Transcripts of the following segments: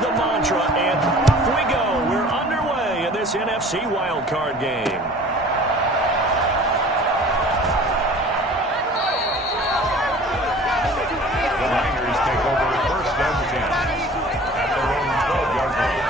is the mantra, and off we go. We're underway in this NFC wildcard game. The Niners take over first and 10 at their own 12-yard line.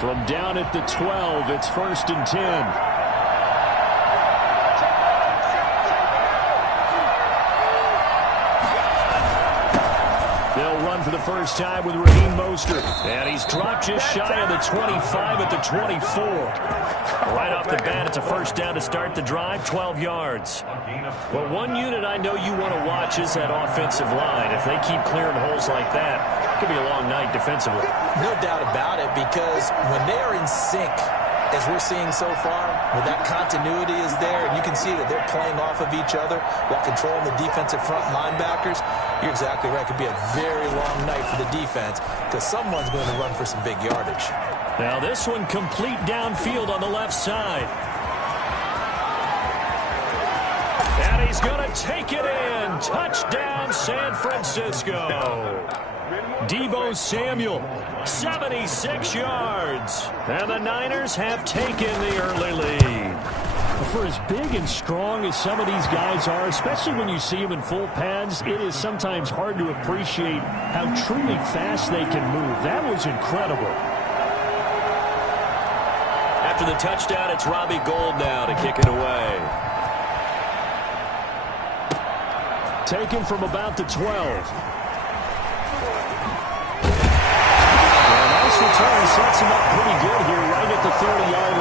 From down at the 12, it's 1st and 10. They'll run for the first time with Raheem Mostert. And he's dropped just shy of the 25 at the 24. Right off the bat, it's a first down to start the drive, 12 yards. Well, one unit I know you want to watch is that offensive line. If they keep clearing holes like that, it could be a long night defensively. No doubt about it, because when they are in sync, as we're seeing so far, when that continuity is there, and you can see that they're playing off of each other while controlling the defensive front linebackers, you're exactly right. It could be a very long night for the defense because someone's going to run for some big yardage. Now this one complete downfield on the left side. And he's going to take it in. Touchdown, San Francisco. Deebo Samuel, 76 yards. And the Niners have taken the early lead. For as big and strong as some of these guys are, especially when you see them in full pads, it is sometimes hard to appreciate how truly fast they can move. That was incredible. After the touchdown, it's Robbie Gould now to kick it away. Taken from about the 12. Return sets him up pretty good here right at the 30-yard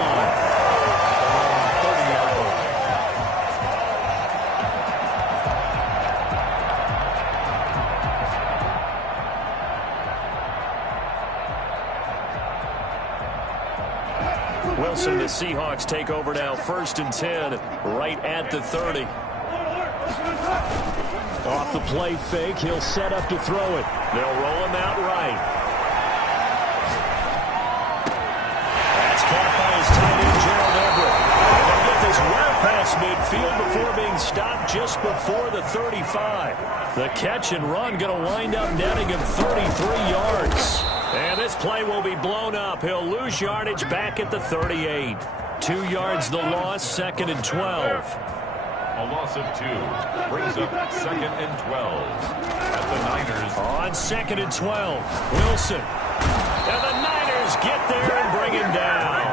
line. Wilson, the Seahawks take over now, 1st and 10, right at the 30. Off the play fake, he'll set up to throw it. They'll roll him out right. Well past midfield before being stopped just before the 35. The catch and run going to wind up netting him 33 yards. And this play will be blown up. He'll lose yardage back at the 38. 2 yards the loss, 2nd and 12. A loss of 2 brings up 2nd and 12 at the Niners. On 2nd and 12, Wilson. And the Niners get there and bring him down.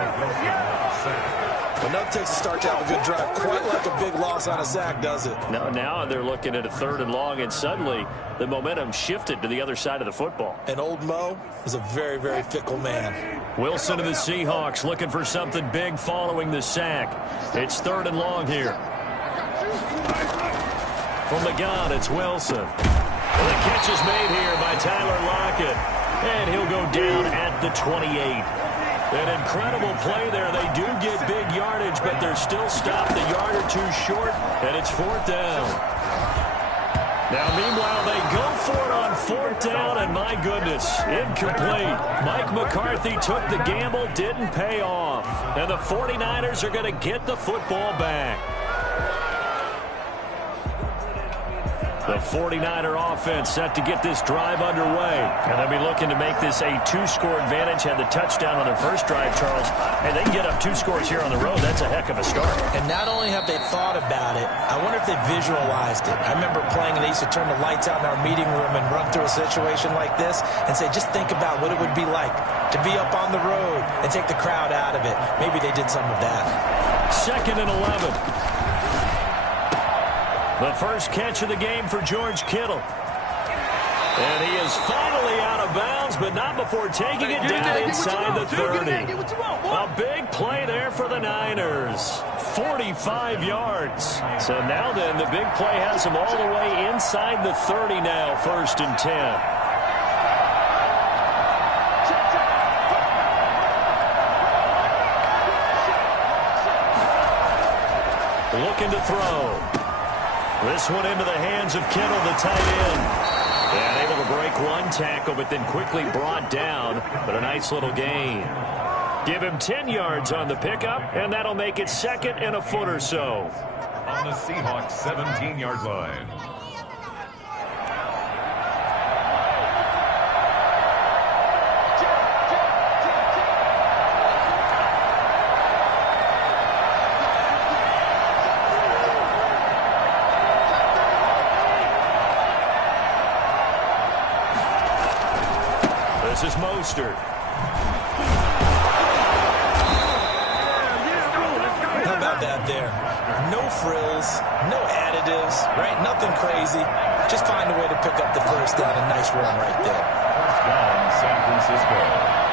But nothing takes a start to have a good drive. Quite like a big loss on a sack, does it? No, now they're looking at a 3rd and long, and suddenly the momentum shifted to the other side of the football. And old Mo is a very, very fickle man. Wilson and the Seahawks looking for something big following the sack. It's 3rd and long here. From the gun, it's Wilson. And the catch is made here by Tyler Lockett. And he'll go down at the 28. An incredible play there. They do get big yardage, but they're still stopped a yard or two short, and it's 4th down. Now, meanwhile, they go for it on 4th down, and my goodness, incomplete. Mike McCarthy took the gamble, didn't pay off. And the 49ers are going to get the football back. The 49er offense set to get this drive underway. And they'll be looking to make this a 2-score advantage. Had the touchdown on their first drive, Charles. And they can get up 2 scores here on the road. That's a heck of a start. And not only have they thought about it, I wonder if they visualized it. I remember playing and they used to turn the lights out in our meeting room and run through a situation like this and say, just think about what it would be like to be up on the road and take the crowd out of it. Maybe they did some of that. 2nd and 11. The first catch of the game for George Kittle. And he is finally out of bounds, but not before taking it down inside the 30. A big play there for the Niners. 45 yards. So now then, the big play has him all the way inside the 30 now, 1st and 10. looking to throw. This one into the hands of Kittle, the tight end. And able to break one tackle, but then quickly brought down. But a nice little gain. Give him 10 yards on the pickup, and that'll make it second and a foot or so. On the Seahawks 17-yard line. This is Mostert. How about that there? No frills, no additives, right? Nothing crazy. Just find a way to pick up the first down. A nice run right there. First down, San Francisco.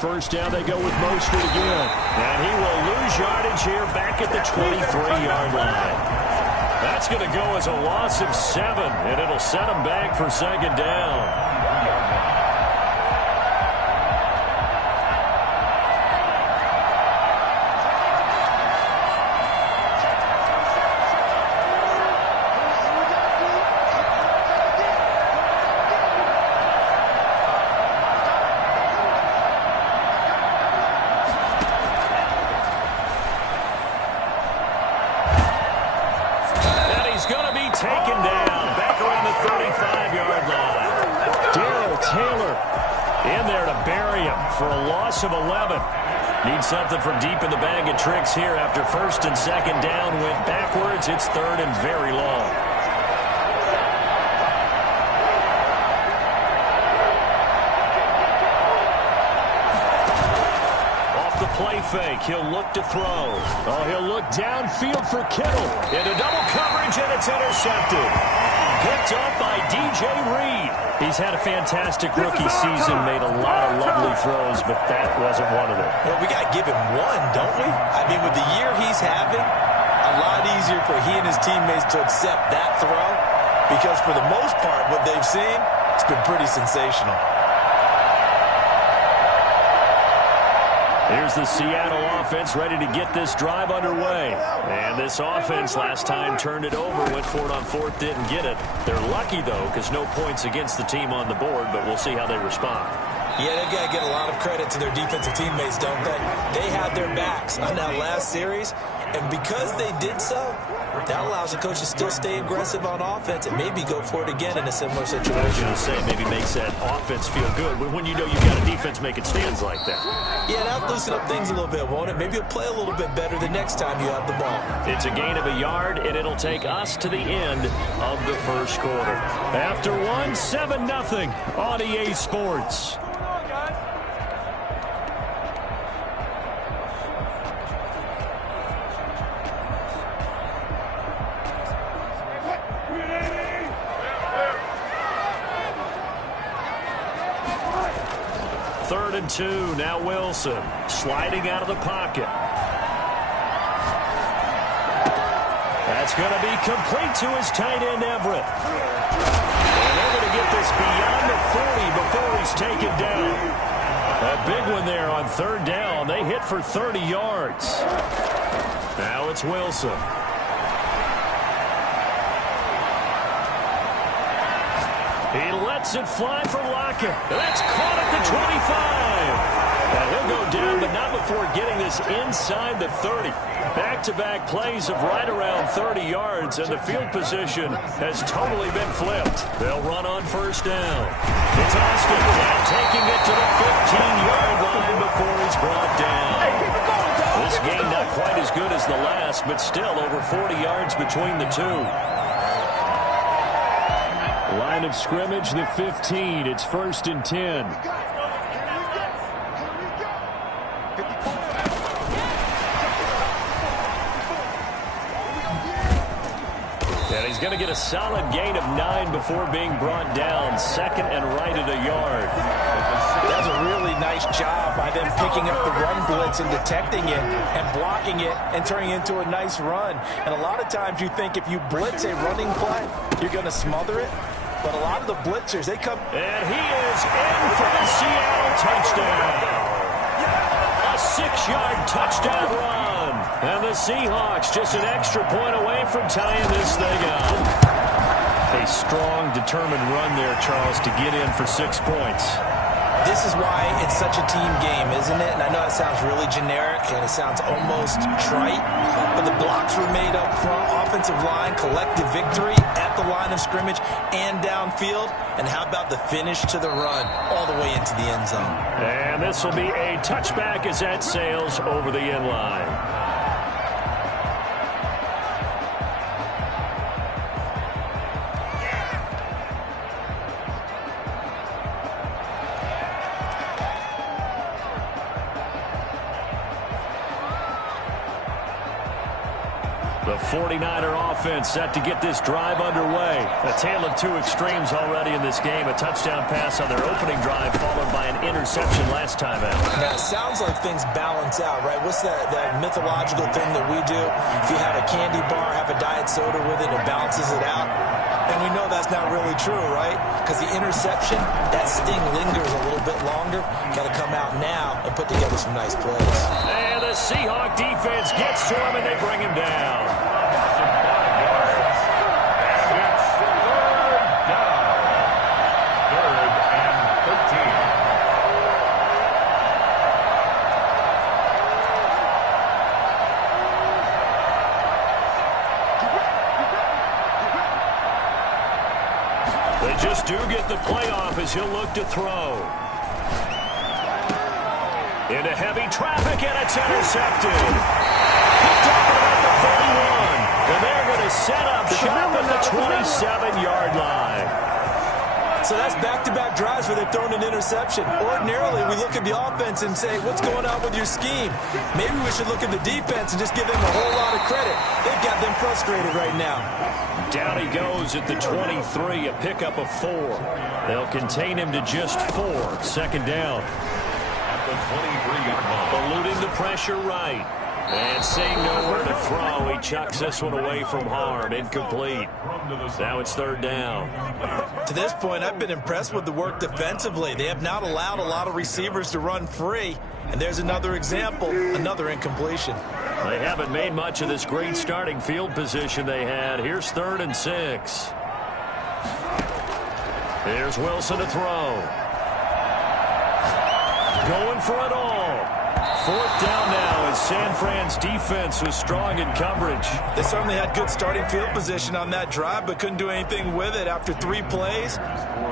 First down, they go with Mostert again. And he will lose yardage here back at the 23-yard line. That's going to go as a loss of 7, and it'll set him back for second down. For a loss of 11. Need something from deep in the bag of tricks here after first and second down went backwards. It's third and very long. Off the play fake, he'll look to throw. Oh, he'll look downfield for Kittle. Into double coverage, and it's intercepted. Picked up by DJ Reed. He's had a fantastic rookie season, made a lot of lovely throws, but that wasn't one of them. Well, we got to give him one, don't we? I mean, with the year he's having, a lot easier for he and his teammates to accept that throw because for the most part, what they've seen, it's been pretty sensational. Here's the Seattle offense ready to get this drive underway. And this offense last time turned it over, went for it on fourth, didn't get it. They're lucky, though, because no points against the team on the board, but we'll see how they respond. Yeah, they've got to get a lot of credit to their defensive teammates, don't they? They had their backs on that last series, and because they did so, that allows the coach to still stay aggressive on offense and maybe go for it again in a similar situation. I was going to say, maybe makes that offense feel good when you know you've got a defense making stands like that. Yeah, that'll loosen up things a little bit, won't it? Maybe you'll play a little bit better the next time you have the ball. It's a gain of a yard, and it'll take us to the end of the first quarter. After 7-0 on EA Sports. Third and 2, now Wilson sliding out of the pocket. That's going to be complete to his tight end, Everett. And they're going to get this beyond the 40 before he's taken down. A big one there on third down. They hit for 30 yards. Now it's Wilson. He lets it fly for Lockett. That's caught at the 25. And he'll go down, but not before getting this inside the 30. Back-to-back plays of right around 30 yards, and the field position has totally been flipped. They'll run on first down. It's Austin now taking it to the 15-yard line before he's brought down. This game not quite as good as the last, but still over 40 yards between the two. Line of scrimmage, the 15. It's 1st and 10. And he's going to get a solid gain of 9 before being brought down. Second and right at a yard. That's a really nice job by them picking up the run blitz and detecting it and blocking it and turning it into a nice run. And a lot of times you think if you blitz a running play, you're going to smother it. But a lot of the blitzers, they come. And he is in for the Seattle touchdown. A 6-yard touchdown run. And the Seahawks just an extra point away from tying this thing up. A strong, determined run there, Charles, to get in for 6 points. This is why it's such a team game, isn't it? And I know it sounds really generic and it sounds almost trite, but the blocks were made up front, offensive line, collective victory at the line of scrimmage and downfield. And how about the finish to the run all the way into the end zone? And this will be a touchback as that sails over the end line. The 49er offense set to get this drive underway. A tale of two extremes already in this game. A touchdown pass on their opening drive followed by an interception last time out. Now, it sounds like things balance out, right? What's that mythological thing that we do? If you have a candy bar, have a diet soda with it, it balances it out. And we know that's not really true, right? Because the interception, that sting lingers a little bit longer. Got to come out now and put together some nice plays. And the Seahawk defense gets to him, and they bring him down. They just do get the playoff as he'll look to throw. Into heavy traffic, and it's intercepted. Picked up at about the 31. And they're going to set up shop at the 27-yard line. So that's back-to-back drives where they've thrown an interception. Ordinarily, we look at the offense and say, what's going on with your scheme? Maybe we should look at the defense and just give them a whole lot of credit. They've got them frustrated right now. Down he goes at the 23, a pickup of 4. They'll contain him to just 4. Second down. At the 23-yard line. Eluding the pressure right. And seeing nowhere to throw, he chucks this one away from harm. Incomplete. Now it's third down. To this point, I've been impressed with the work defensively. They have not allowed a lot of receivers to run free. And there's another example, another incompletion. They haven't made much of this great starting field position they had. Here's 3rd and 6. Here's Wilson to throw. Going for it all. 4th down now as San Fran's defense was strong in coverage. They certainly had good starting field position on that drive, but couldn't do anything with it after 3 plays.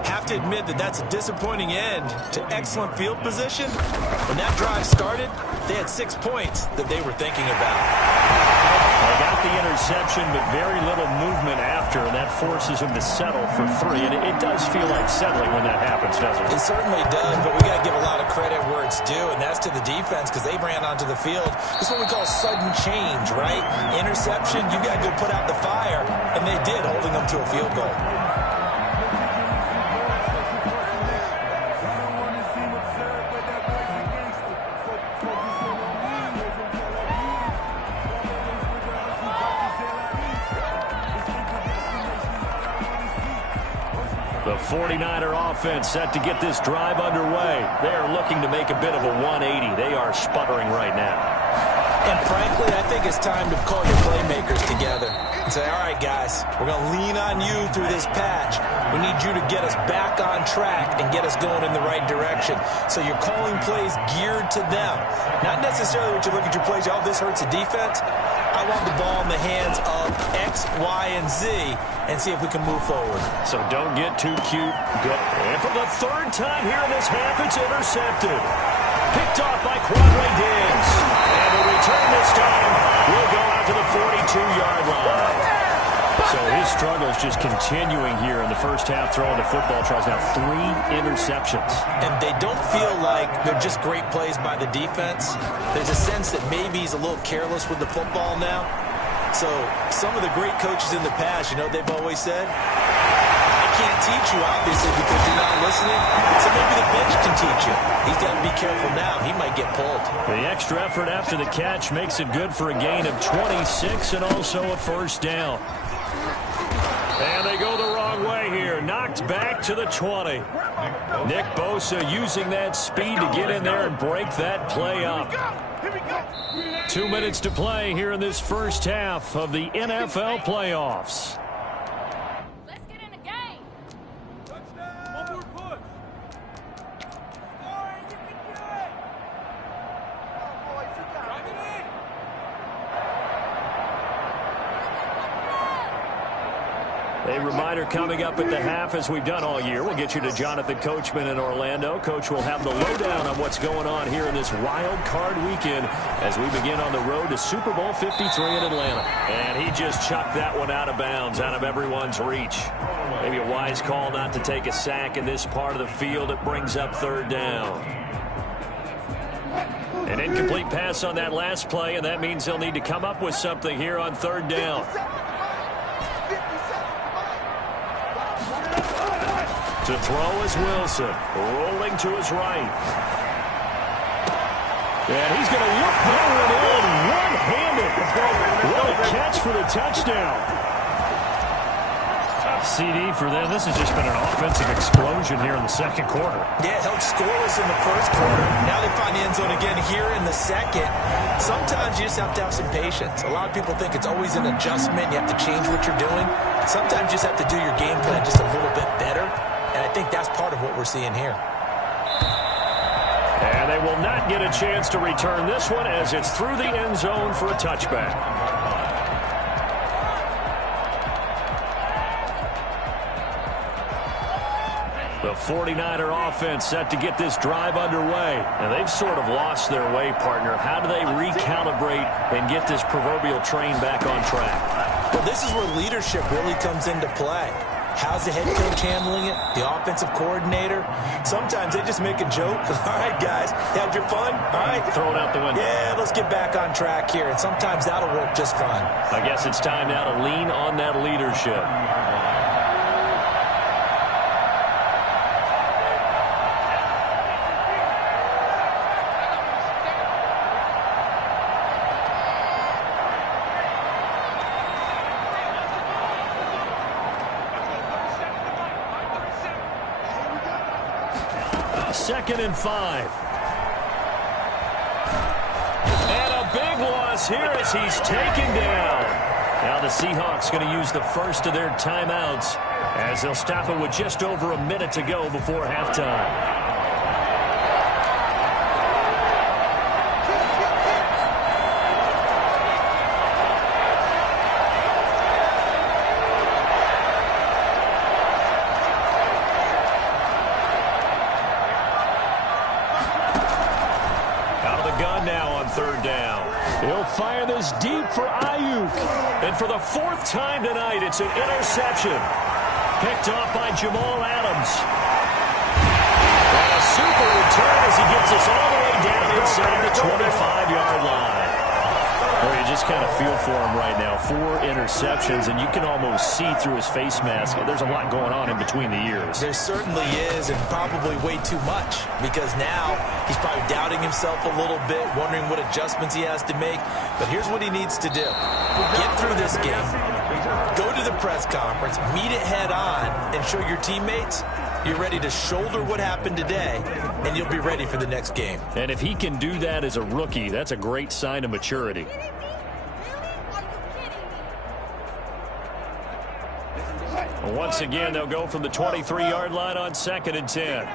Have to admit that that's a disappointing end to excellent field position. When that drive started, they had 6 points that they were thinking about. They got the interception, but very little movement after, and that forces him to settle for 3. And it does feel like settling when that happens, doesn't it? It certainly does, but we got to give a lot of credit where it's due, and that's to the defense because they ran onto the field. This is what we call sudden change, right? Interception, you got to go put out the fire, and they did, holding them to a field goal. The 49er offense set to get this drive underway. They are looking to make a bit of a 180. They are sputtering right now. And frankly, I think it's time to call your playmakers together and say, all right, guys, we're going to lean on you through this patch. We need you to get us back on track and get us going in the right direction. So you're calling plays geared to them. Not necessarily what you look at your plays, oh, this hurts the defense. I want the ball in the hands of X, Y, and Z and see if we can move forward. So don't get too cute. Go. And for the 3rd time here in this half, it's intercepted. Picked off by Quadre Diggs. And the return this time will go out to the 42-yard line. So his struggles just continuing here in the first half throwing the football. Tries now 3 interceptions. And they don't feel like they're just great plays by the defense. There's a sense that maybe he's a little careless with the football now. So some of the great coaches in the past, you know, they've always said, I can't teach you, obviously, because you're not listening. So maybe the bench can can teach you. He's got to be careful now. He might get pulled. The extra effort after the catch makes it good for a gain of 26 and also a first down. And they go the wrong way here. Knocked back to the 20. Nick Bosa using that speed to get in there and break that play up. 2 minutes to play here in this first half of the NFL playoffs. Let's get in the game. Touchdown. One more push. Score, you can do it. Oh, boys, you got it. Drive it in. A reminder coming up at the half, as we've done all year. We'll get you to Jonathan Coachman in Orlando. Coach will have the lowdown on what's going on here in this wild card weekend as we begin on the road to Super Bowl 53 in Atlanta. And he just chucked that one out of bounds, out of everyone's reach. Maybe a wise call not to take a sack in this part of the field. It brings up third down. An incomplete pass on that last play, and that means they'll need to come up with something here on third down. To throw is Wilson, rolling to his right. And he's going to look that one in one-handed. What a catch for the touchdown. CD for them. This has just been an offensive explosion here in the second quarter. Yeah, held scoreless in the first quarter. Now they find the end zone again here in the second. Sometimes you just have to have some patience. A lot of people think it's always an adjustment. You have to change what you're doing. Sometimes you just have to do your game plan just a little bit better. And I think that's part of what we're seeing here. And they will not get a chance to return this one as it's through the end zone for a touchback. The 49er offense set to get this drive underway. And they've sort of lost their way, partner. How do they recalibrate and get this proverbial train back on track? Well, this is where leadership really comes into play. How's the head coach handling it? The offensive coordinator? Sometimes they just make a joke. All right, guys, had your fun? All right. Throw it out the window. Yeah, let's get back on track here. And sometimes that'll work just fine. I guess it's time now to lean on that leadership. Second and 5. And a big loss here as he's taken down. Now the Seahawks going to use the first of their timeouts as they'll stop it with just over a minute to go before halftime. He'll fire this deep for Ayuk. And for the fourth time tonight, it's an interception. Picked off by Jamal Adams. And a super return as he gets us all the way down inside the 25-yard line. Well, you just kind of feel for him right now. 4 interceptions, and you can almost see through his face mask. There's a lot going on in between the ears. There certainly is, and probably way too much, because now he's probably doubting himself a little bit, wondering what adjustments he has to make. But here's what he needs to do. Get through this game, go to the press conference, meet it head on, and show your teammates you're ready to shoulder what happened today, and you'll be ready for the next game. And if he can do that as a rookie, that's a great sign of maturity. Once again, they'll go from the 23-yard line on 2nd and 10.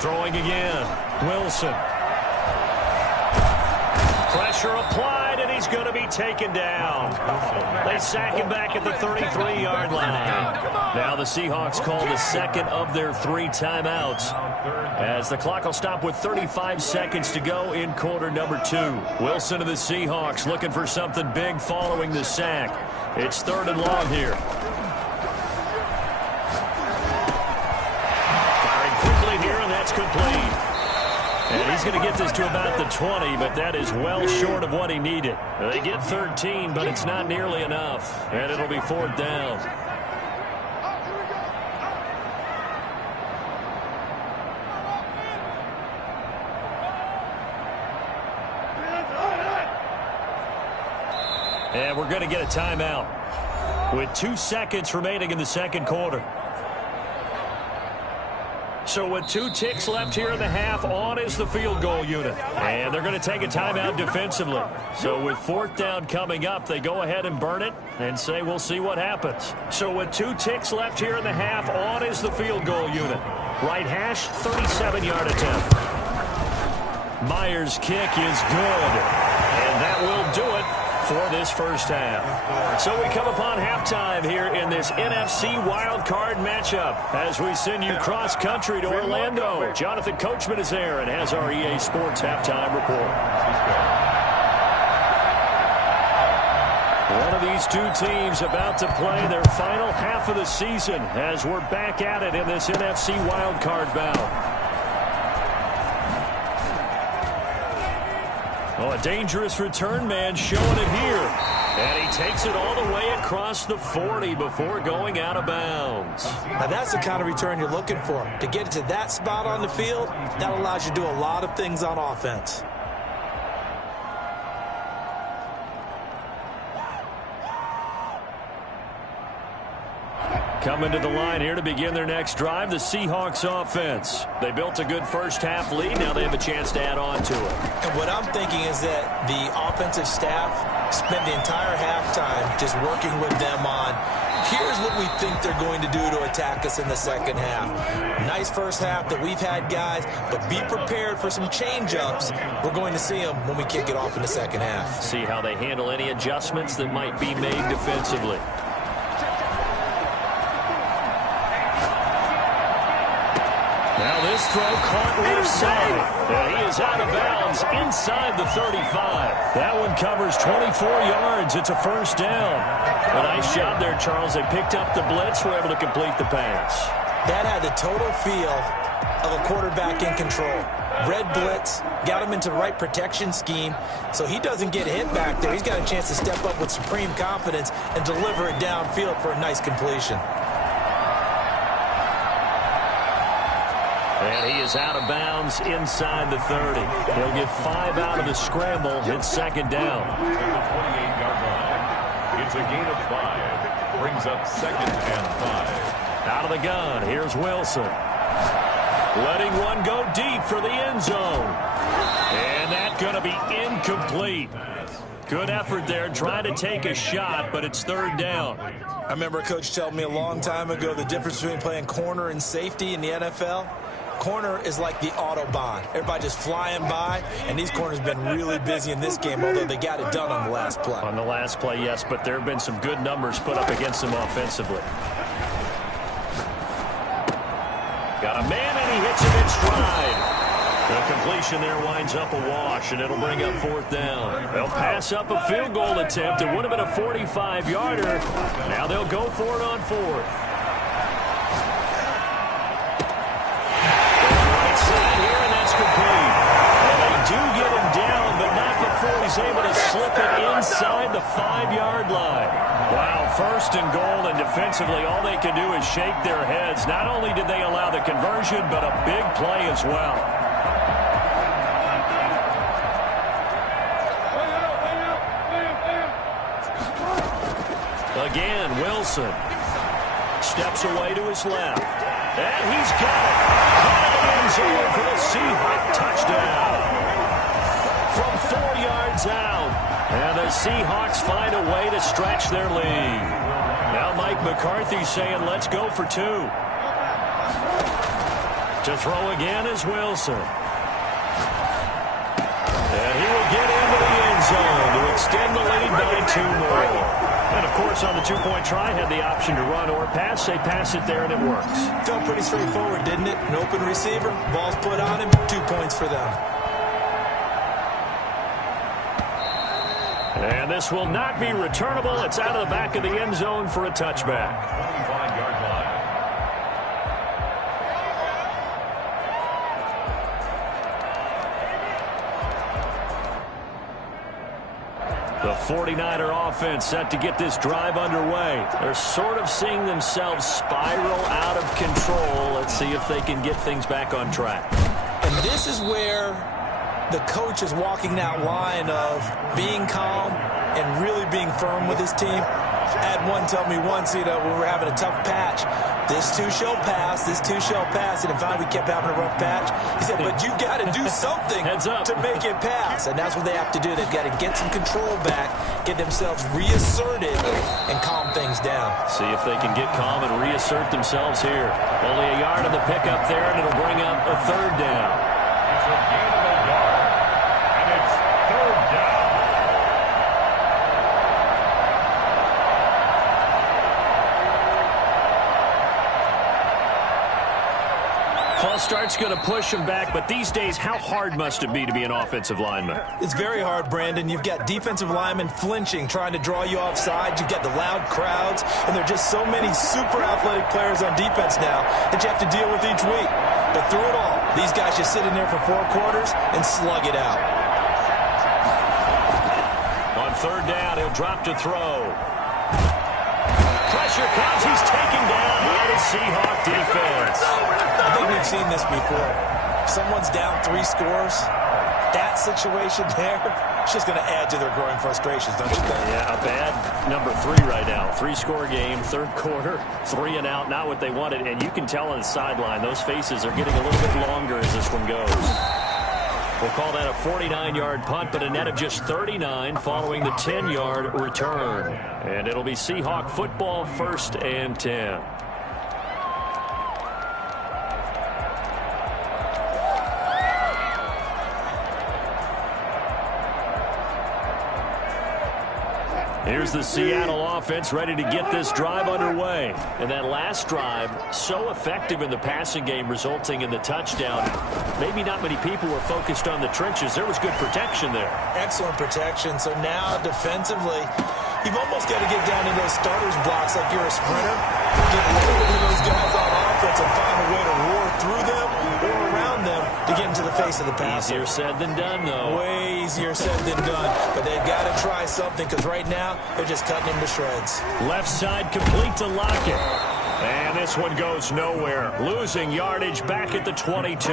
Throwing again, Wilson. Pressure applied, and he's going to be taken down. They sack him back at the 33-yard line. Now the Seahawks call the second of their 3 timeouts, as the clock will stop with 35 seconds to go in quarter number 2. Wilson of the Seahawks looking for something big following the sack. It's 3rd and long here. Firing quickly here, and that's complete. And he's going to get this to about the 20, but that is well short of what he needed. They get 13, but it's not nearly enough. And it'll be 4th down. And we're going to get a timeout with 2 seconds remaining in the second quarter. So with 2 ticks left here in the half, on is the field goal unit. And they're going to take a timeout defensively. So with 4th down coming up, they go ahead and burn it and say we'll see what happens. So with 2 ticks left here in the half, on is the field goal unit. Right hash, 37-yard attempt. Myers' kick is good. And that will do it for this first half. So we come upon halftime here in this NFC wildcard matchup as we send you cross-country to Orlando. Jonathan Coachman is there and has our EA Sports halftime report. One of these 2 teams about to play their final half of the season as we're back at it in this NFC wildcard bout. Oh, a dangerous return man showing it here. And he takes it all the way across the 40 before going out of bounds. Now that's the kind of return you're looking for. To get it to that spot on the field, that allows you to do a lot of things on offense. Coming to the line here to begin their next drive, the Seahawks offense. They built a good first half lead. Now they have a chance to add on to it. And what I'm thinking is that the offensive staff spent the entire halftime just working with them on, here's what we think they're going to do to attack us in the second half. Nice first half that we've had, guys, but be prepared for some change-ups. We're going to see them when we kick it off in the second half. See how they handle any adjustments that might be made defensively. Now this throw caught left side. And he is out of bounds inside the 35. That one covers 24 yards. It's a first down. A nice job there, Charles. They picked up the blitz, were able to complete the pass. That had the total feel of a quarterback in control. Red blitz, got him into the right protection scheme, so he doesn't get hit back there. He's got a chance to step up with supreme confidence and deliver it downfield for a nice completion. And he is out of bounds inside the 30. He'll get 5 out of the scramble. It's second down. To the 28-yard line. It's a gain of 5. Brings up 2nd and 5. Out of the gun, here's Wilson. Letting one go deep for the end zone. And that's going to be incomplete. Good effort there, trying to take a shot, but it's 3rd down. I remember a coach telling me a long time ago the difference between playing corner and safety in the NFL. Corner is like the Autobahn. Everybody just flying by, and these corners have been really busy in this game, although they got it done on the last play. On the last play, yes, but there have been some good numbers put up against them offensively. Got a man, and he hits him in stride. The completion there winds up a wash, and it'll bring up 4th down. They'll pass up a field goal attempt. It would have been a 45-yarder. Now they'll go for it on 4th. Do get him down, but not before he's able to slip it inside the 5-yard line. Wow, 1st and goal, and defensively all they can do is shake their heads. Not only did they allow the conversion, but a big play as well. Again, Wilson steps away to his left. And he's got it. Caught in the end zone for the Seahawk touchdown. From 4 yards out. And the Seahawks find a way to stretch their lead. Now Mike McCarthy's saying, let's go for 2. To throw again is Wilson. And he will get into the end zone to extend the lead by 2 more. And, of course, on the 2-point try, had the option to run or pass. They pass it there, and it works. Felt pretty straightforward, didn't it? An open receiver, ball's put on him, 2 points for them. And this will not be returnable. It's out of the back of the end zone for a touchback. 25-yard line. The 49er offense set to get this drive underway. They're sort of seeing themselves spiral out of control. Let's see if they can get things back on track. And this is where the coach is walking that line of being calm and really being firm with his team. I had one tell me once, when we were having a tough patch, this too shall pass, this too shall pass. And finally we kept having a rough patch. He said, but you got to do something to make it pass. And that's what they have to do. They've got to get some control back, get themselves reasserted, and calm things down. See if they can get calm and reassert themselves here. Only a yard on the pickup there, and it'll bring up a third down. It's a gain of a yard, and it's third down. False start's going to push him back, but these days, how hard must it be to be an offensive lineman? It's very hard, Brandon. You've got defensive linemen flinching, trying to draw you offside. You've got the loud crowds, and there are just so many super athletic players on defense now that you have to deal with each week. But through it all, these guys just sit in there for 4 quarters and slug it out. On third down, he'll drop to throw. Pressure comes. He's taken down by the Seahawk defense. I think we've seen this before. If someone's down 3 scores, that situation there, it's just going to add to their growing frustrations, don't you think? Yeah, a bad number 3 right now. 3-score game, third quarter, 3 and out, not what they wanted. And you can tell on the sideline, those faces are getting a little bit longer as this one goes. We'll call that a 49-yard punt, but a net of just 39 following the 10-yard return. And it'll be Seahawk football, 1st and 10. Here's the Seattle offense ready to get this drive underway. And that last drive, so effective in the passing game, resulting in the touchdown. Maybe not many people were focused on the trenches. There was good protection there. Excellent protection. So now, defensively, you've almost got to get down in those starters blocks like you're a sprinter. Get rid of those guys on offense and find a way to roar through them or around them to get into the face of the passer. Easier said than done, though. Way easier said than done. But they've got to try something because right now they're just cutting him to shreds. Left side complete to Lockett. And this one goes nowhere. Losing yardage back at the 22.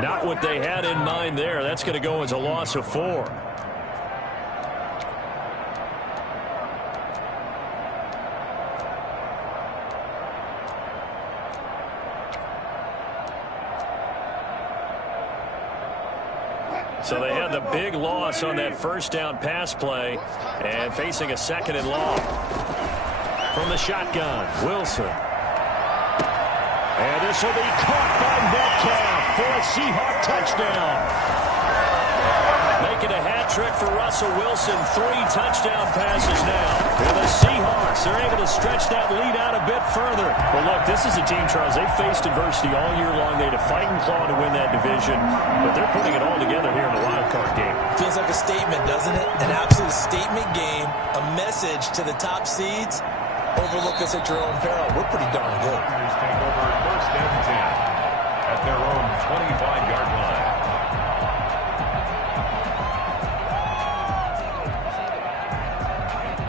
Not what they had in mind there. That's going to go as a loss of 4. So they had the big loss on that first down pass play and facing a 2nd and long. From the shotgun, Wilson. And this will be caught by Metcalf for a Seahawk touchdown. Making a hat trick for Russell Wilson. 3 touchdown passes now. And the Seahawks are able to stretch that lead out a bit further. Well, look, this is a team, Charles. They've faced adversity all year long. They had to fight and claw to win that division. But they're putting it all together here in the wild card game. Feels like a statement, doesn't it? An absolute statement game. A message to the top seeds. Overlook us at your own peril. We're pretty darn good. Take over 1st and 10 at their own 25-yard line.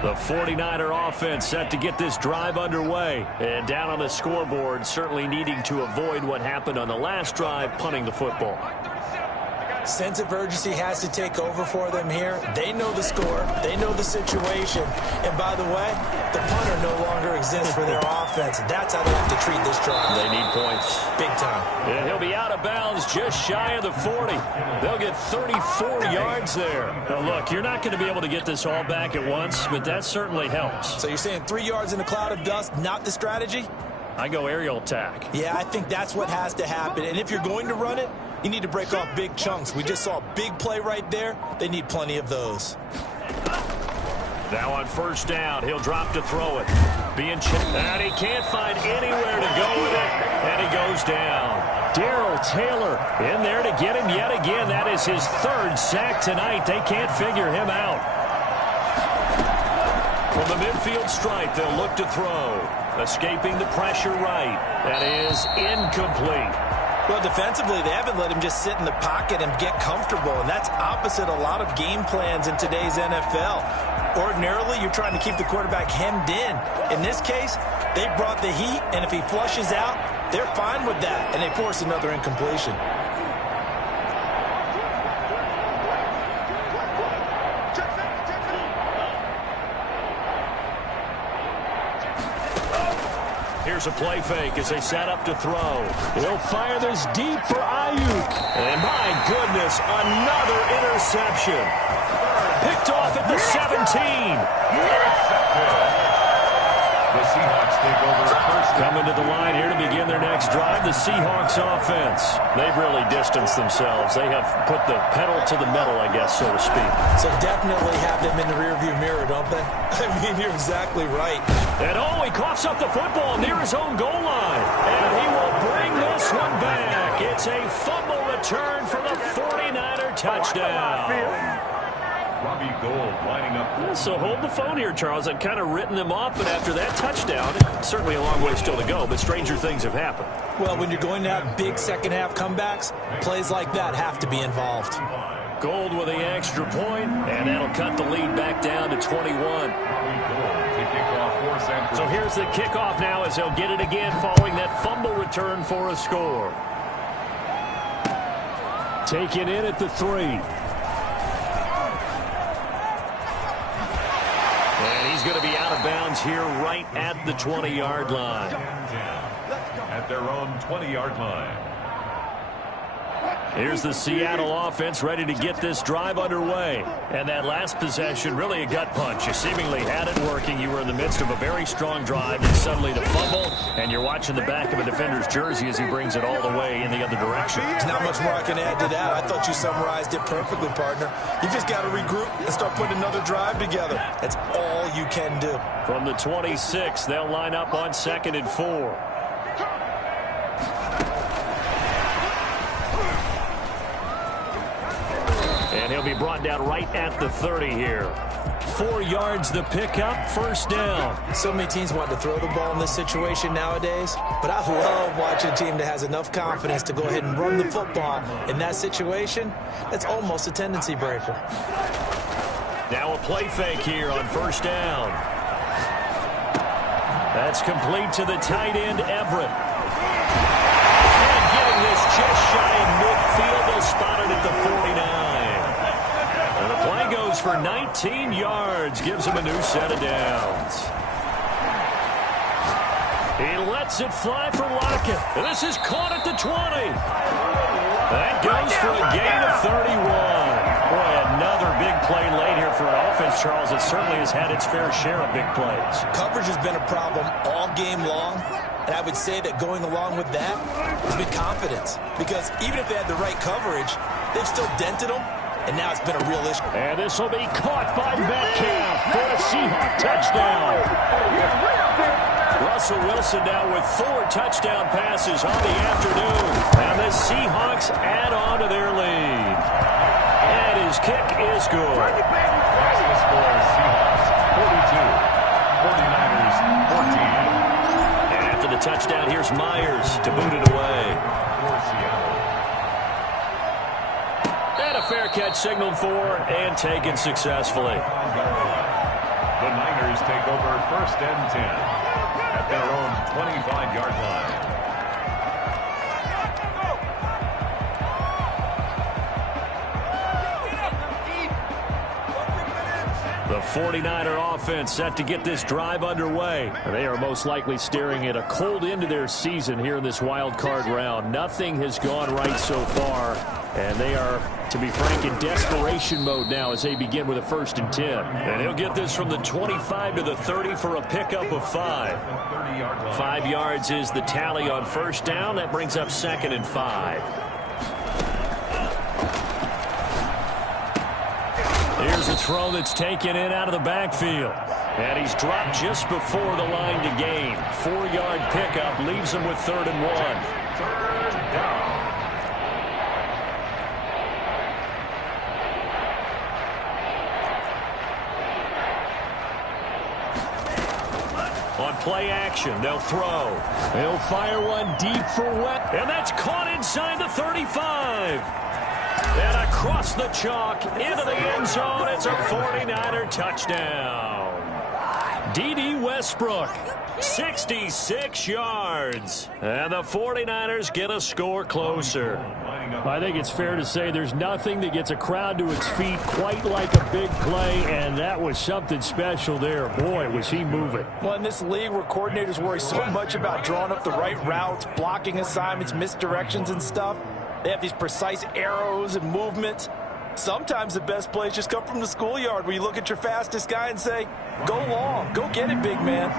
The 49er offense set to get this drive underway. And down on the scoreboard, certainly needing to avoid what happened on the last drive, punting the football. Sense of urgency has to take over for them here. They know the score. They know the situation. And by the way, the punter no longer exists for their offense. That's how they have to treat this drive. They need points. Big time. And he'll be out of bounds just shy of the 40. They'll get 34 yards there. Now, look, you're not going to be able to get this all back at once, but that certainly helps. So you're saying 3 yards in a cloud of dust, not the strategy? I go aerial attack. Yeah, I think that's what has to happen. And if you're going to run it, you need to break off big chunks. We just saw a big play right there. They need plenty of those. Now on first down, he'll drop to throw it. And he can't find anywhere to go with it. And he goes down. Darrell Taylor in there to get him yet again. That is his 3rd sack tonight. They can't figure him out. From the midfield stripe, they'll look to throw. Escaping the pressure right. That is incomplete. Well, defensively, they haven't let him just sit in the pocket and get comfortable, and that's opposite a lot of game plans in today's NFL. Ordinarily, you're trying to keep the quarterback hemmed in. In this case, they brought the heat, and if he flushes out, they're fine with that, and they force another incompletion. Here's a play fake as they set up to throw. He'll fire this deep for Ayuk. And my goodness, another interception. Picked off at the 17. The Seahawks take over first. Coming to the line here to begin their next drive, the Seahawks offense. They've really distanced themselves. They have put the pedal to the metal, I guess, so to speak. So definitely have them in the rearview mirror, don't they? I mean, you're exactly right. And he coughs up the football near his own goal line. And he will bring this one back. It's a fumble return for the 49er touchdown. Robbie Gould lining up. So hold the phone here, Charles. I'd kind of written them off, but after that touchdown, certainly a long way still to go, but stranger things have happened. Well, when you're going to have big second-half comebacks, plays like that have to be involved. Gould with the extra point, and that'll cut the lead back down to 21. So here's the kickoff now as they'll get it again following that fumble return for a score. Taken in at the 3. And he's going to be out of bounds here right at the 20-yard line. At their own 20-yard line. Here's the Seattle offense ready to get this drive underway. And that last possession, really a gut punch. You seemingly had it working. You were in the midst of a very strong drive, and suddenly the fumble, and you're watching the back of a defender's jersey as he brings it all the way in the other direction. There's not much more I can add to that. I thought you summarized it perfectly, partner. You just got to regroup and start putting another drive together. That's all you can do. From the 26, they'll line up on 2nd and 4. And he'll be brought down right at the 30 here. 4 yards the pickup, first down. So many teams want to throw the ball in this situation nowadays, but I love watching a team that has enough confidence to go ahead and run the football. In that situation, that's almost a tendency breaker. Now a play fake here on first down. That's complete to the tight end, Everett. And getting this just shy of midfield, they'll spot it at the 49. And the play goes for 19 yards, gives him a new set of downs. He lets it fly for Lockett. And this is caught at the 20. That goes for a gain of 31. Boy, another big play late here for an offense, Charles, that certainly has had its fair share of big plays. Coverage has been a problem all game long, and I would say that going along with that has been confidence. Because even if they had the right coverage, they've still dented them, and now it's been a real issue. And this will be caught by Metcalf for a Seahawks touchdown. Russell Wilson now with 4 touchdown passes on the afternoon. And the Seahawks add on to their lead. And his kick is good. The score is Seahawks 42, 49ers 14. And after the touchdown, here's Myers to boot it away. For Seattle. And a fair catch signaled for and taken successfully. The Niners take over first and 10 at their own 25-yard line. The 49er offense set to get this drive underway. They are most likely staring at a cold end to their season here in this wild card round. Nothing has gone right so far, and they are, to be frank, in desperation mode now as they begin with a 1st and 10. And he'll get this from the 25 to the 30 for a pickup of 5. 5 yards is the tally on first down. That brings up 2nd and 5. Here's a throw that's taken in out of the backfield. And he's dropped just before the line to gain. 4-yard pickup leaves him with 3rd and 1. Third down. On play action. They'll throw. They'll fire one deep for Wet. And that's caught inside the 35. And across the chalk into the end zone. It's a 49er touchdown. D.D. Westbrook, 66 yards. And the 49ers get a score closer. I think it's fair to say there's nothing that gets a crowd to its feet quite like a big play, and that was something special there. Boy, was he moving. Well, in this league where coordinators worry so much about drawing up the right routes, blocking assignments, misdirections and stuff, they have these precise arrows and movements. Sometimes the best plays just come from the schoolyard where you look at your fastest guy and say, go long, go get it, big man.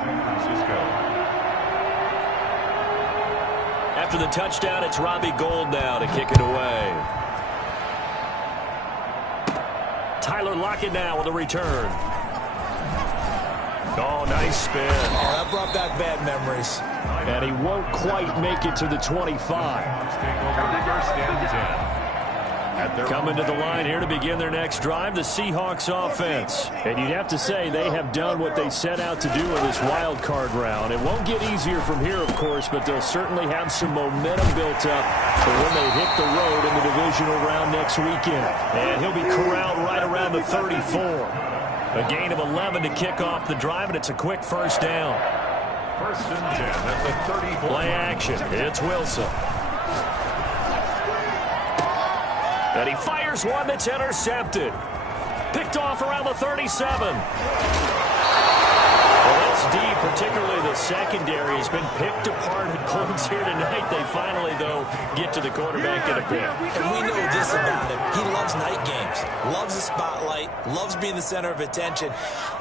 After the touchdown, it's Robbie Gould now to kick it away. Tyler Lockett now with a return. Oh, nice spin. Oh, that brought back bad memories. And he won't quite make it to the 25. Coming to the line here to begin their next drive, the Seahawks offense. And you'd have to say they have done what they set out to do in this wild card round. It won't get easier from here, of course, but they'll certainly have some momentum built up for when they hit the road in the divisional round next weekend. And he'll be corralled right around the 34. A gain of 11 to kick off the drive, and it's a quick first down. First and 10 at the 34. Play action. It's Wilson. And he fires one that's intercepted. Picked off around the 37. Well, this D, particularly the secondary, has been picked apart at points here tonight. They finally, though, get to the quarterback in a pick. And we know this about him. He loves night games, loves the spotlight, loves being the center of attention.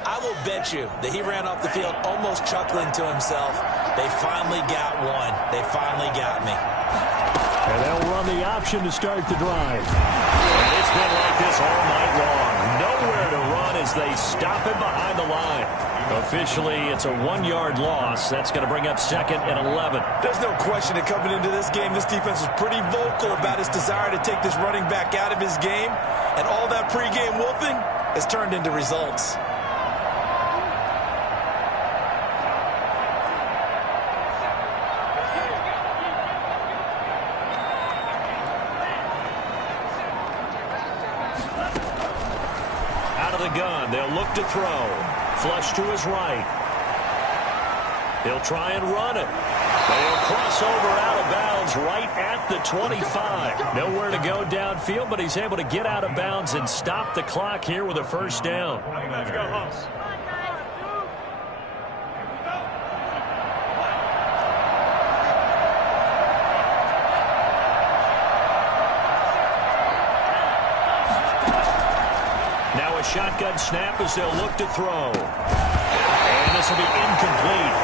I will bet you that he ran off the field almost chuckling to himself. They finally got one. They finally got me. And they'll run the option to start the drive. And it's been like this all night long. Nowhere to run as they stop him behind the line. Officially, it's a 1-yard loss. That's going to bring up second and 11. There's no question that coming into this game, this defense was pretty vocal about his desire to take this running back out of his game. And all that pregame wolfing has turned into results. Gun. They'll look to throw. Flush to his right. He'll try and run it. They'll cross over out of bounds right at the 25. Nowhere to go downfield, but he's able to get out of bounds and stop the clock here with a first down. Let's go, Hawks. Shotgun snap as they'll look to throw. And this will be incomplete.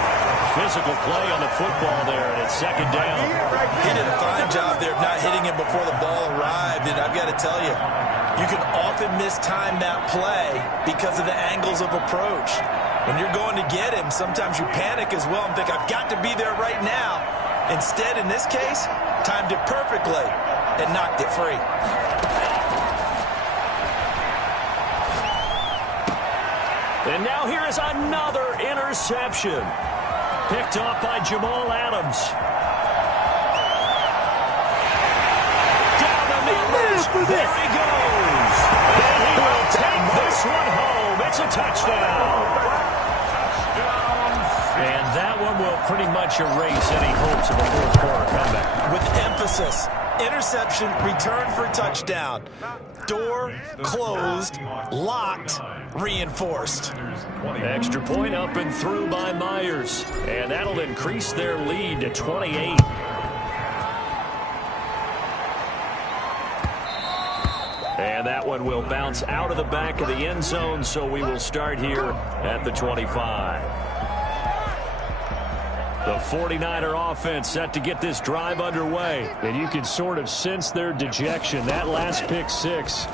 Physical play on the football there, and it's second down. He did a fine job there of not hitting him before the ball arrived, and I've got to tell you, you can often mistime that play because of the angles of approach. When you're going to get him, sometimes you panic as well and think, I've got to be there right now. Instead, in this case, timed it perfectly and knocked it free. And now here is another interception. Picked off by Jamal Adams. Down the middle. There he goes. And he will take this one home. It's a touchdown. And that one will pretty much erase any hopes of a fourth quarter comeback. With emphasis. Interception, return for touchdown. Door closed, locked, reinforced. Extra point up and through by Myers. And that'll increase their lead to 28. And that one will bounce out of the back of the end zone, so we will start here at the 25. The 49er offense set to get this drive underway. And you can sort of sense their dejection. That last pick six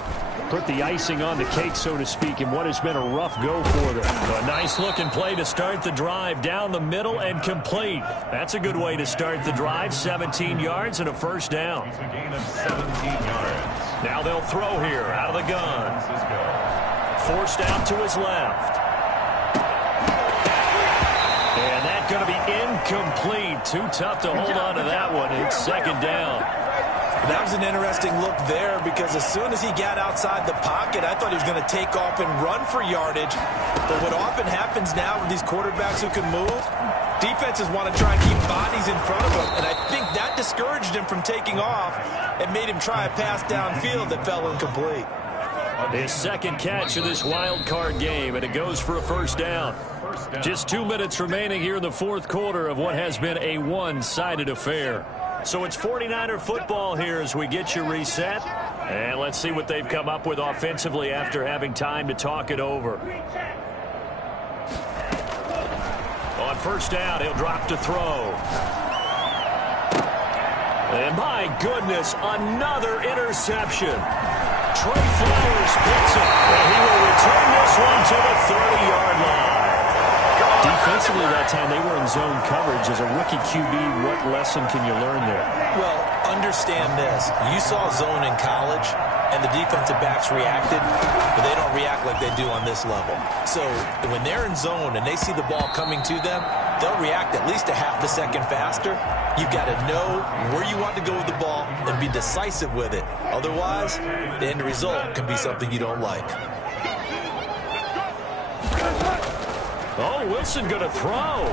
put the icing on the cake, so to speak, in what has been a rough go for them. A nice-looking play to start the drive down the middle and complete. That's a good way to start the drive. 17 yards and a first down. It's a gain of 17 yards. Now they'll throw here out of the gun. Forced out to his left. And that going to be incomplete. Too tough to hold on to that one. It's second down. That was an interesting look there because as soon as he got outside the pocket, I thought he was going to take off and run for yardage. But what often happens now with these quarterbacks who can move, defenses want to try and keep bodies in front of him, and I think that discouraged him from taking off and made him try a pass downfield that fell incomplete. His second catch of this wild card game, and it goes for a first down. Just 2 minutes remaining here in the fourth quarter of what has been a one-sided affair. So it's 49er football here as we get you reset. And let's see what they've come up with offensively after having time to talk it over. On first down, he'll drop to throw. And my goodness, another interception. Trey Flowers picks it, and he will return this one to the 30-yard line. Defensively that time, they were in zone coverage. As a rookie QB, what lesson can you learn there? Well, understand this. You saw zone in college, and the defensive backs reacted, but they don't react like they do on this level. So when they're in zone and they see the ball coming to them, they'll react at least a half a second faster. You've got to know where you want to go with the ball and be decisive with it. Otherwise, the end result can be something you don't like. Oh, Wilson going to throw.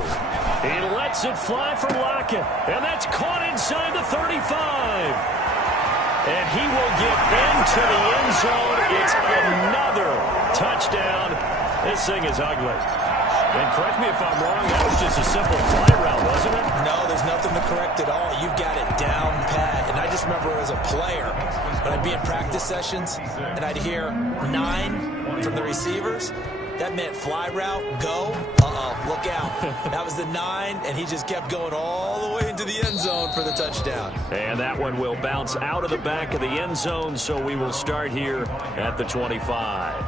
He lets it fly for Lockett. And that's caught inside the 35. And he will get into the end zone. It's another touchdown. This thing is ugly. And correct me if I'm wrong, that was just a simple fly route, wasn't it? No, there's nothing to correct at all. You've got it down pat. And I just remember as a player, when I'd be in practice sessions, and I'd hear 9 from the receivers, that meant fly route, go. Look out. That was the 9, and he just kept going all the way into the end zone for the touchdown. And that one will bounce out of the back of the end zone, so we will start here at the 25.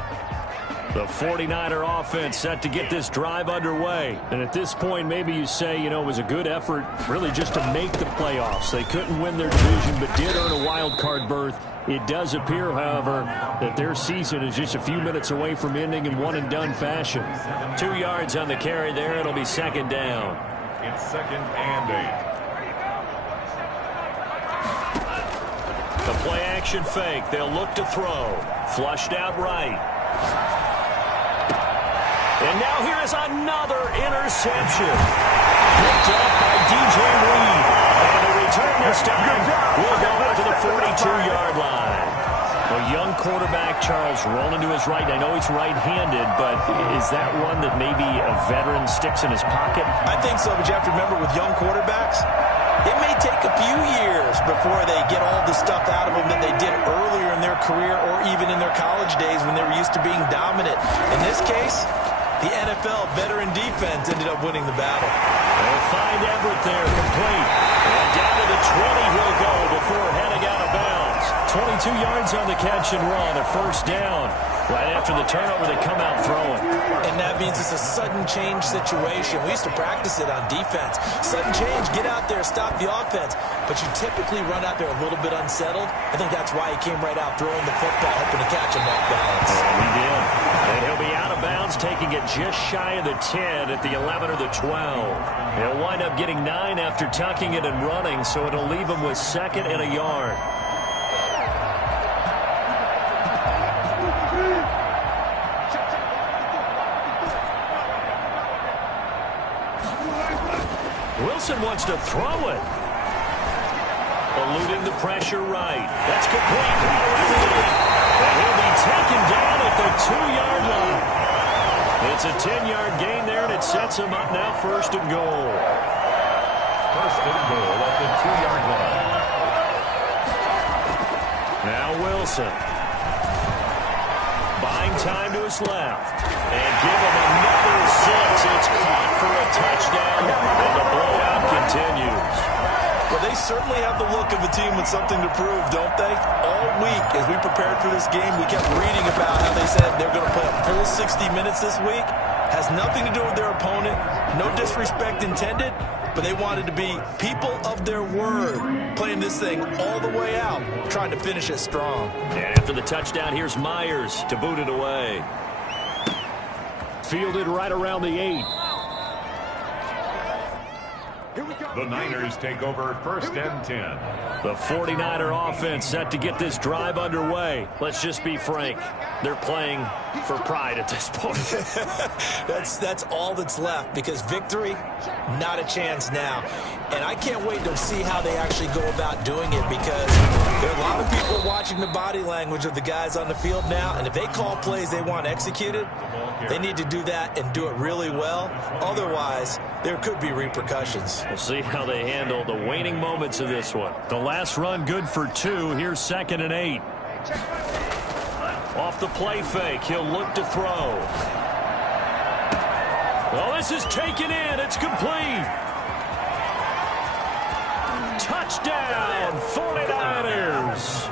The 49er offense set to get this drive underway. And at this point, maybe you say, you know, it was a good effort really just to make the playoffs. They couldn't win their division, but did earn a wild card berth. It does appear, however, that their season is just a few minutes away from ending in one-and-done fashion. 2 yards on the carry there. It'll be second down. It's second and 8. The play-action fake. They'll look to throw. Flushed out right. And now here is another interception. Picked up by DJ Reed. And the return this time will go out to the 42-yard line. A young quarterback, Charles, rolling to his right. I know he's right-handed, but is that one that maybe a veteran sticks in his pocket? I think so, but you have to remember with young quarterbacks, it may take a few years before they get all the stuff out of them that they did earlier in their career or even in their college days when they were used to being dominant. In this case, the NFL veteran defense ended up winning the battle. They'll find Everett there, complete. And down to the 20 he'll go before heading out of bounds. 22 yards on the catch and run, a first down. Right after the turnover, they come out throwing. And that means it's a sudden change situation. We used to practice it on defense. Sudden change, get out there, stop the offense. But you typically run out there a little bit unsettled. I think that's why he came right out throwing the football, hoping to catch him off balance. And he did. And he'll be out of bounds, taking it just shy of the 10 at the 11 or the 12. He'll wind up getting 9 after tucking it and running, so it'll leave him with second and a yard. Wilson wants to throw it. Eluding the pressure right. That's complete. And he'll be taken down at the 2-yard line. It's a 10-yard gain there, and it sets him up now first and goal. First and goal at the 2-yard line. Now Wilson. Buying time to his left. And give him another 6. It's caught for a touchdown. And the blowout continues. Well, they certainly have the look of a team with something to prove, don't they? All week, as we prepared for this game, we kept reading about how they said they're going to play a full 60 minutes this week. Has nothing to do with their opponent. No disrespect intended, but they wanted to be people of their word, playing this thing all the way out, trying to finish it strong. And after the touchdown, here's Myers to boot it away. Fielded right around the 8. The Niners take over 1st and 10. The 49er offense set to get this drive underway. Let's just be frank. They're playing for pride at this point. That's all that's left, because victory, not a chance now. And I can't wait to see how they actually go about doing it, because there are a lot of people watching the body language of the guys on the field now, and if they call plays they want executed, they need to do that and do it really well. Otherwise, there could be repercussions. We'll see how they handle the waning moments of this one. The last run good for 2. Here's 2nd and 8. Off the play fake, he'll look to throw. Well, this is taken in. It's complete. Touchdown, 49ers.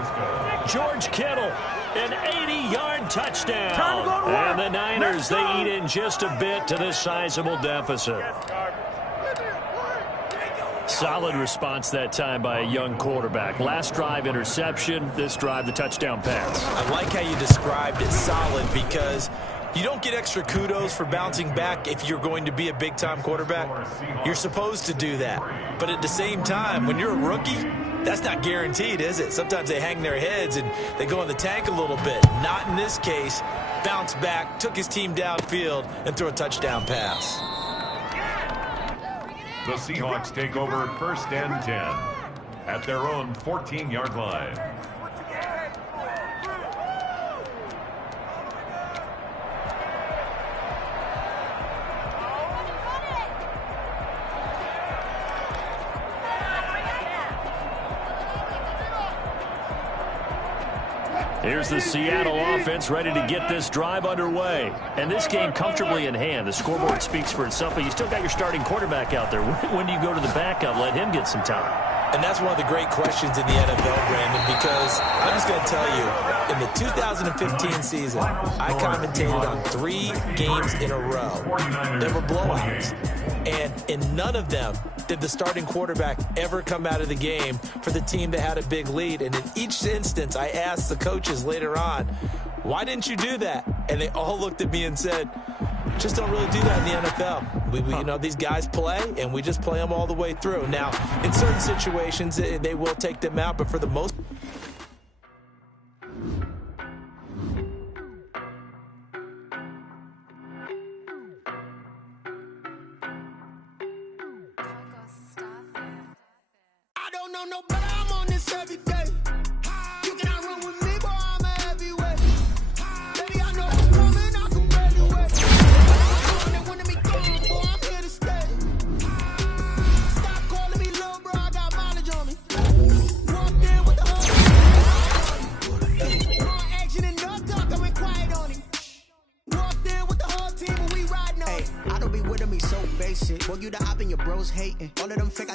George Kittle, an 80-yard touchdown. And the Niners, they eat in just a bit to this sizable deficit. Solid response that time by a young quarterback. Last drive, interception. This drive, the touchdown pass. I like how you described it, solid, because you don't get extra kudos for bouncing back if you're going to be a big-time quarterback. You're supposed to do that. But at the same time, when you're a rookie, that's not guaranteed, is it? Sometimes they hang their heads and they go in the tank a little bit. Not in this case. Bounced back, took his team downfield, and threw a touchdown pass. The Seahawks take over 1st and 10 at their own 14-yard line. Here's the Seattle offense ready to get this drive underway. And this game comfortably in hand. The scoreboard speaks for itself, but you still got your starting quarterback out there. When do you go to the backup? Let him get some time. And that's one of the great questions in the NFL, Brandon, because I'm just going to tell you, in the 2015 season, I commentated on 3 games in a row. There were blowouts. And in none of them did the starting quarterback ever come out of the game for the team that had a big lead. And in each instance, I asked the coaches later on, why didn't you do that? And they all looked at me and said, just don't really do that in the NFL. You know, these guys play, and we just play them all the way through. Now, in certain situations, they will take them out, but for the most I don't know no better, I'm on this every day. You cannot run with me, boy, I'm a heavyweight. Baby, I know what's coming, I can barely wait. They wanted me gone, boy, I'm here to stay. Stop calling me little bro, I got mileage on me. Walked in with the whole team. More action and no talk, I went quiet on him. Walked in with the whole team and we riding on him. I don't be with me so basic. Boy, you the op and your bros hating. All of them fake